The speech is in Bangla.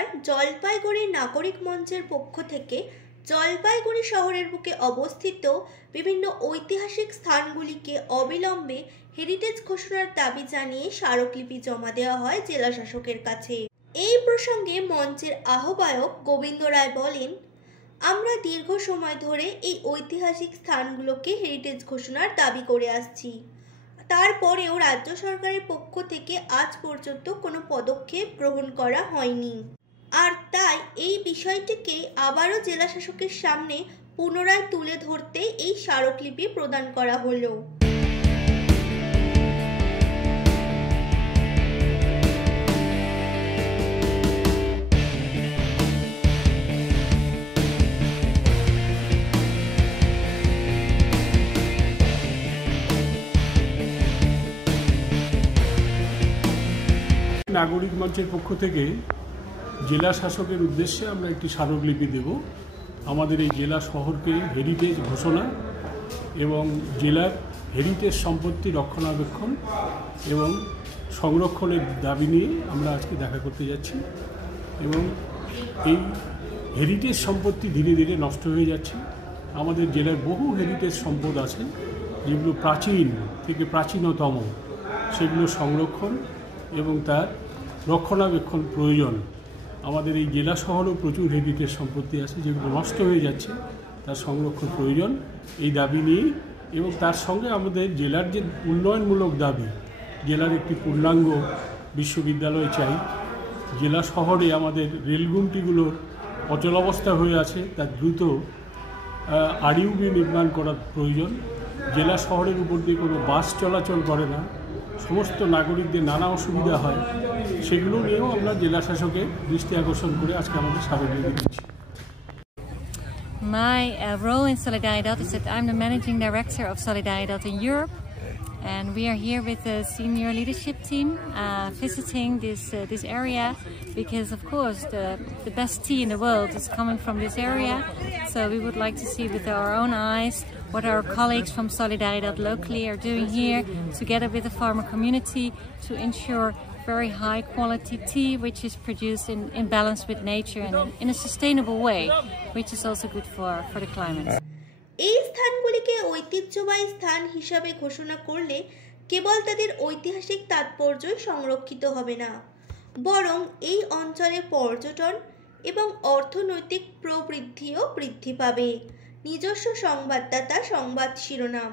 শনিবার জলপাইগুড়ি নাগরিক মঞ্চের পক্ষ থেকে জলপাইগুড়ি শহরের বুকে অবস্থিত বিভিন্ন ঐতিহাসিক স্থানগুলিকে অবিলম্বে হেরিটেজ ঘোষণার দাবি জানিয়ে স্মারকলিপি জমা দেওয়া হয় জেলা শাসকের কাছে। এই প্রসঙ্গে মঞ্চের আহ্বায়ক গোবিন্দ রায় বলেন, আমরা দীর্ঘ সময় ধরে এই ঐতিহাসিক স্থানগুলোকে হেরিটেজ ঘোষণার দাবি করে আসছি। তারপরেও রাজ্য সরকারের পক্ষ থেকে আজ পর্যন্ত কোনো পদক্ষেপ গ্রহণ করা হয়নি। আর তাই এই বিষয়টিকে আবারও জেলা শাসকের সামনে পুনরায় তুলে ধরতে এই স্মারকলিপি প্রদান করা হলো। নাগরিক মঞ্চের পক্ষ থেকে জেলা শাসকের উদ্দেশ্যে আমরা একটি স্মারকলিপি দেব। আমাদের এই জেলা শহরকে হেরিটেজ ঘোষণা এবং জেলার হেরিটেজ সম্পত্তি রক্ষণাবেক্ষণ এবং সংরক্ষণের দাবি নিয়ে আমরা আজকে দেখা করতে যাচ্ছি। এবং এই হেরিটেজ সম্পত্তি ধীরে ধীরে নষ্ট হয়ে যাচ্ছে। আমাদের জেলার বহু হেরিটেজ সম্পদ আছে যেগুলো প্রাচীন থেকে প্রাচীনতম, সেগুলো সংরক্ষণ এবং তার রক্ষণাবেক্ষণ প্রয়োজন। আমাদের এই জেলা শহরেও প্রচুর হেরিটেজ সম্পত্তি আছে যেগুলো নষ্ট হয়ে যাচ্ছে, তার সংরক্ষণ প্রয়োজন। এই দাবি নিয়ে এবং তার সঙ্গে আমাদের জেলার যে উন্নয়নমূলক দাবি, জেলার একটি পূর্ণাঙ্গ বিশ্ববিদ্যালয় চাই। জেলা শহরে আমাদের রেলগুমটিগুলোর অচলাবস্থা হয়ে আছে, তার দ্রুত আরইউবি নির্মাণ করার প্রয়োজন। জেলা শহরের উপর দিয়ে কোনো বাস চলাচল করে না, সমস্ত নাগরিকদের নানা অসুবিধা হয়, সেগুলো নিয়েও আমরা জেলা শাসকের দৃষ্টি আকর্ষণ করে আজকে আমাদের স্মারকলিপি দিচ্ছি। My role in Solidaridad is that I'm the managing director of Solidaridad in Europe, and we are here with the senior leadership team visiting this area because, of course, the best tea in the world is coming from this area. So we would like to see with our own eyes what our colleagues from Solidaridad locally are doing here, together with the farmer community, to ensure very high quality tea which is produced in balance with nature and in a sustainable way, which is also good for the climate. এই স্থানগুলিকে ঐতিহ্যবাহী স্থান হিসাবে ঘোষণা করলে কেবল তাদের ঐতিহাসিক তাৎপর্যই সংরক্ষিত হবে না, বরং এই অঞ্চলে পর্যটন এবং অর্থনৈতিক প্রবৃদ্ধিও বৃদ্ধি পাবে। নিজস্ব সংবাদদাতা সংবাদ শিরোনাম।